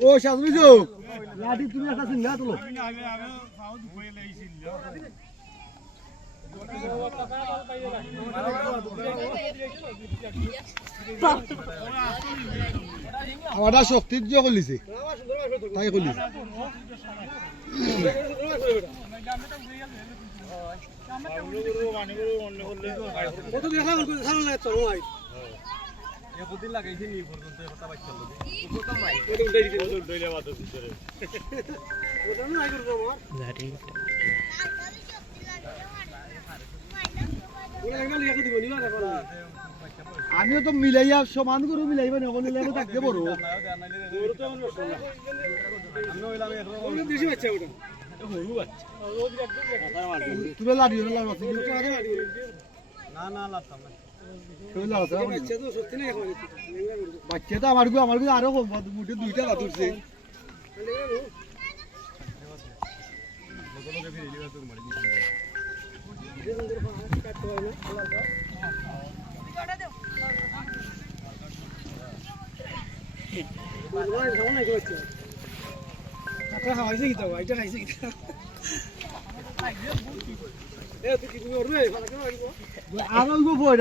ও সাজমি তো লাঠি তুমি একটা সিঙ্গা তুলো আমারটা শক্তির যে কলিছে তাই কলিছে কত দেখা গেল ছাড়া লাগে তো ভাই একদিন লাগাইছি নি পর্যন্ত কথা বাইছাল লগে কত ভাই ওটা ডইলে বাদ দিছে রে ওটা না আই করব আমার জারি ওরা একবার লিখে দিব নিবা দেখো আমিও তো মিলাইয়া সমান করে মিলাইবা না কোনে লাগো থাকতে বড় ওর তো আমার নষ্ট না আমি হইলাম একরকম বেশি বাচ্চা ওটা হরু বাচ্চা তুই লাড়িও না লাড়া না না লাড়তাম না বাচ্চা তো আমার আরো মুঠে দুইটা বাতুরছে খাওয়াইছে কি তো এটা খাইছে কি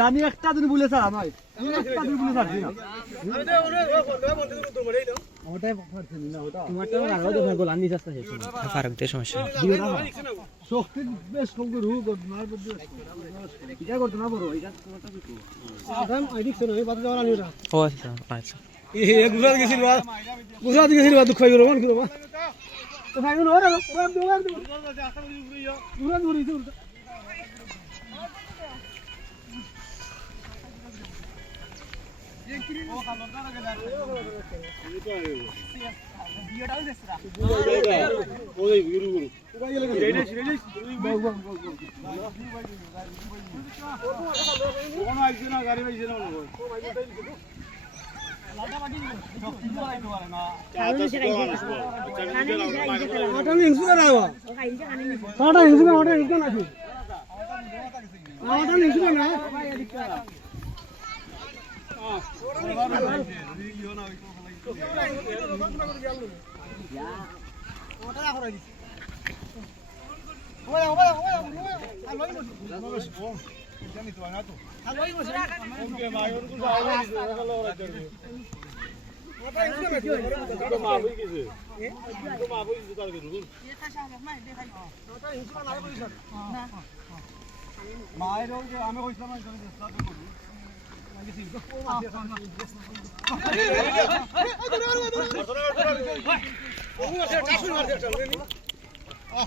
আমি একটা দিন বলে ছাড়া নয় একটা দিন বলে ছাড়ছি না শক্তি বেশ কম করে এটা করতো না বড় গুজরাট গেছিল দুঃখ মায়ের আমি কইছিলাম না